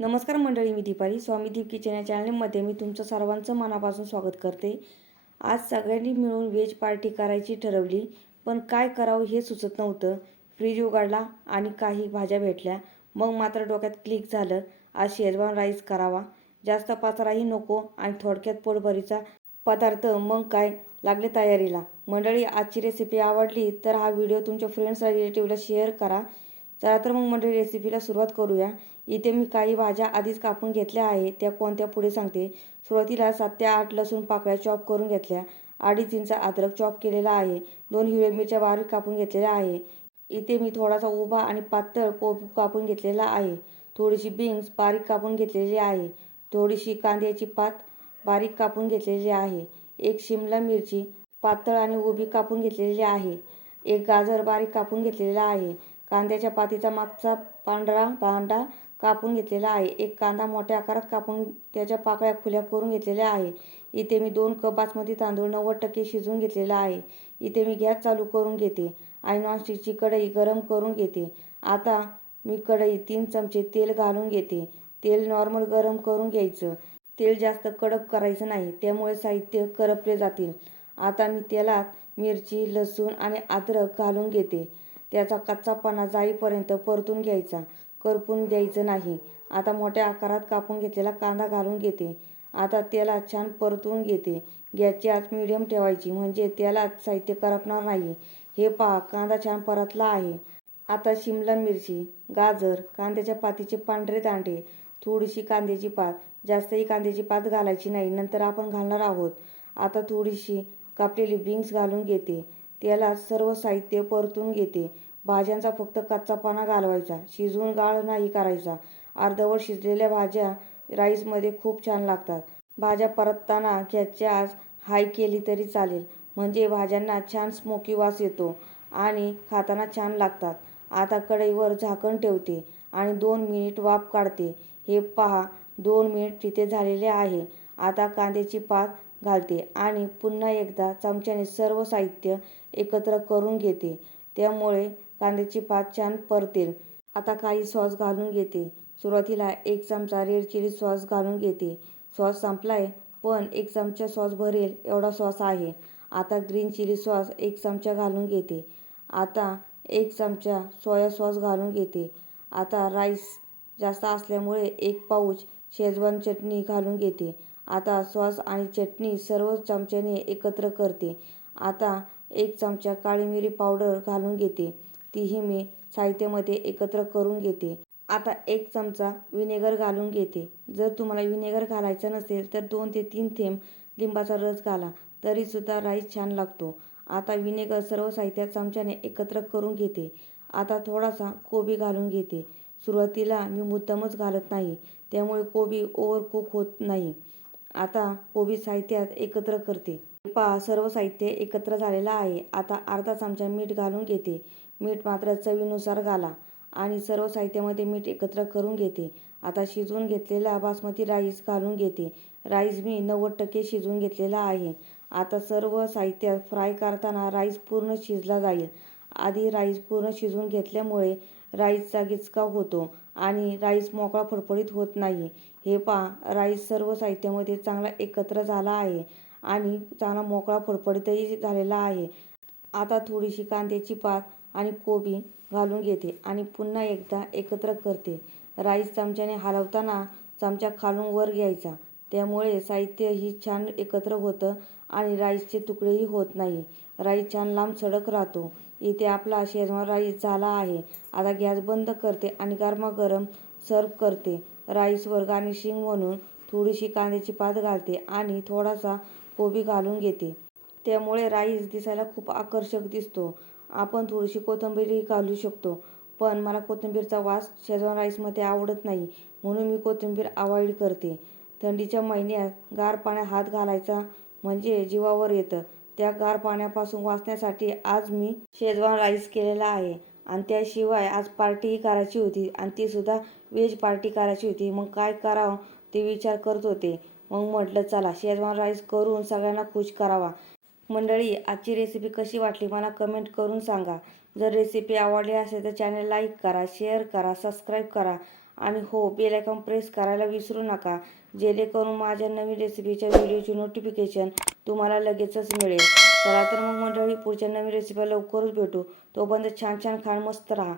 नमस्कार मंडळी मी दीपाली. स्वामी दीप किचन या चॅनलमध्ये मी तुमचं सर्वांचं मनापासून स्वागत करते. आज सगळ्यांनी मिळून व्हेज पार्टी करायची ठरवली पण काय करावं हे सुचत नव्हतं. फ्रीज उघडला आणि काही भाज्या भेटल्या. मग मात्र डोक्यात क्लिक झालं. आज शेजवान राईस करावा. जास्त पाचराही नको आणि थोडक्यात पोटभरीचा पदार्थ. मग काय? लागले तयारीला. मंडळी आजची रेसिपी आवडली तर हा व्हिडिओ तुमच्या फ्रेंड्स रिलेटिव्हला शेअर करा. चला तर मग मंडळी रेसिपीला सुरुवात करूया. इथे मी काही भाज्या आधीच कापून घेतल्या आहे त्या कोणत्या पुढे सांगते. सुरुवातीला सात ते आठ लसूण पाकळ्या चॉप करून घेतल्या. अडीच इंच अद्रक चॉप केलेला आहे. दोन हिरव्या मिरच्या बारीक कापून घेतलेल्या आहे. इथे मी थोडासा उभा आणि पातळ कोबी कापून घेतलेला आहे. थोडीशी बीन्स बारीक कापून घेतलेली आहे. थोडीशी कांद्याची पात बारीक कापून घेतलेली आहे. एक शिमला मिरची पातळ आणि उभी कापून घेतलेली आहे. एक गाजर बारीक कापून घेतलेला आहे. कांद्याच्या पातीचा मागचा पांढरा भांडा कापून घेतलेला आहे. एक कांदा मोठ्या आकारात कापून त्याच्या पाकळ्या खुल्या करून घेतलेल्या आहे. इथे मी दोन कप बासमती तांदूळ नव्वद टक्के शिजवून घेतलेला आहे. इथे मी गॅस चालू करून घेते आणि नॉनस्टिकची कढई गरम करून घेते. आता मी कढई तीन चमचे तेल घालून घेते. तेल नॉर्मल गरम करून घ्यायचं. तेल जास्त कडक करायचं नाही त्यामुळे साहित्य करपले जातील. आता मी तेलात मिरची लसूण आणि अद्रक घालून घेते. त्याचा कच्चापणा जाईपर्यंत परतून घ्यायचा. करपून द्यायचं नाही. आता मोठ्या आकारात कापून घेतलेला कांदा घालून घेते. आता त्याला छान परतून घेते. गॅसची आत मिडियम ठेवायची. म्हणजे त्याला साहित्य करपणार नाही. हे पहा कांदा छान परतला आहे. आता शिमला मिरची गाजर कांद्याच्या पातीचे पांढरे दांडे थोडीशी कांद्याची पात. जास्तही कांद्याची पात घालायची नाही. नंतर आपण घालणार आहोत. आता थोडीशी कापलेली बीन्स घालून घेते. त्याला सर्व साहित्य परतून घेते. भाज्यांचा फक्त कच्चापणा घालवायचा. शिजवून गाळ नाही करायचा. अर्धवट शिजलेल्या भाज्या राईसमध्ये खूप छान लागतात. भाज्या परतताना गॅसची आज हाय केली तरी चालेल. म्हणजे भाज्यांना छान स्मोकी वास येतो आणि खाताना छान लागतात. आता कढईवर झाकण ठेवते आणि दोन मिनिट वाफ काढते. हे पहा दोन मिनिट तिथे झालेले आहे. आता कांद्याची पात घालते आणि पुन्हा एकदा चमच्याने सर्व साहित्य एकत्र करून घेते. त्यामुळे कांद्याची पात छान परतेल. आता काही सॉस घालून घेते. सुरुवातीला एक चमचा रेड चिली सॉस घालून घेते. सॉस संपलाय पण एक चमचा सॉस भरेल एवढा सॉस आहे. आता ग्रीन चिली सॉस एक चमचा घालून घेते. आता एक चमचा सोया सॉस घालून घेते. आता राईस जास्त असल्यामुळे एक पाऊच शेजवान चटणी घालून घेते. आता सॉस आणि चटणी सर्व चमच्याने एकत्र करते. आता एक चमचा काळी मिरी पावडर घालून घेते. तीही मी साहित्यामध्ये एकत्र करून घेते. आता एक चमचा विनेगर घालून घेते. जर तुम्हाला विनेगर घालायचं नसेल तर दोन ते तीन थेंब लिंबाचा रस घाला. तरीसुद्धा राईस छान लागतो. आता विनेगर सर्व साहित्यात चमच्याने एकत्र करून घेते. आता थोडासा कोबी घालून घेते. सुरुवातीला मी मुद्दामच घालत नाही. त्यामुळे कोबी ओव्हर कुक होत नाही. आता कोबी साहित्यात एकत्र करते. पहा सर्व साहित्य एकत्र झालेलं आहे. आता अर्धा चमचा मीठ घालून घेते. मीठ मात्र चवीनुसार घाला आणि सर्व साहित्यामध्ये मीठ एकत्र करून घेते. आता शिजवून घेतलेला बासमती राईस घालून घेते. राईस मी नव्वद टक्के शिजवून घेतलेला आहे. आता सर्व साहित्यात फ्राय करताना राईस पूर्ण शिजला जाईल. आधी राईस पूर्ण शिजवून घेतल्यामुळे राईसचा गिचका होतो आणि राईस मोकळा फडफडीत होत नाही. हे पहा राईस सर्व साहित्यामध्ये चांगला एकत्र झाला आहे. आणि चांगला मोकळा फडफडीतही झालेला आहे. आता थोडीशी कांद्याची पात आणि कोबी घालून घेते आणि पुन्हा एकदा एकत्र करते. राईस चमच्याने हलवताना चमचा खालून वर घ्यायचा. त्यामुळे साहित्यही छान एकत्र होतं आणि राईसचे तुकडेही होत नाही. राईस छान लांब सडक राहतो. इथे आपला शेजवान राईस झाला आहे. आता गॅस बंद करते आणि गरमागरम सर्व करते. राईसवर गार्निशिंग म्हणून थोडीशी कांद्याची पात घालते आणि थोडासा कोबी घालून घेते. त्यामुळे राईस दिसायला खूप आकर्षक दिसतो. आपण थोडीशी कोथिंबीरही घालू शकतो पण मला कोथिंबीरचा वास शेजवान राईसमध्ये आवडत नाही म्हणून मी कोथिंबीर अवॉइड करते. थंडीच्या महिन्यात गार पाण्यात हात घालायचा म्हणजे जीवावर येतं. त्या गार पाण्यापासून वाचण्यासाठी आज मी शेजवान राईस केलेला आहे आणि त्याशिवाय आज पार्टीही करायची होती आणि तीसुद्धा व्हेज पार्टी करायची होती. मग काय करावं ते विचार करत होते. मग म्हटलं चला शेजवान राईस करून सगळ्यांना खुश करावा. मंडळी आजची रेसिपी कशी वाटली मला कमेंट करून सांगा. जर रेसिपी आवडली असेल तर चॅनल लाईक करा शेअर करा सबस्क्राईब करा आणि हो बेलायकॉन प्रेस करायला विसरू नका. जेणेकरून माझ्या नवीन रेसिपीच्या व्हिडिओची नोटिफिकेशन तुम्हाला लगेचच मिळेल. चला तर मग मंडळी पुढच्या नवीन रेसिपी लवकरच भेटू. तोपर्यंत छान छान खाण मस्त राहा.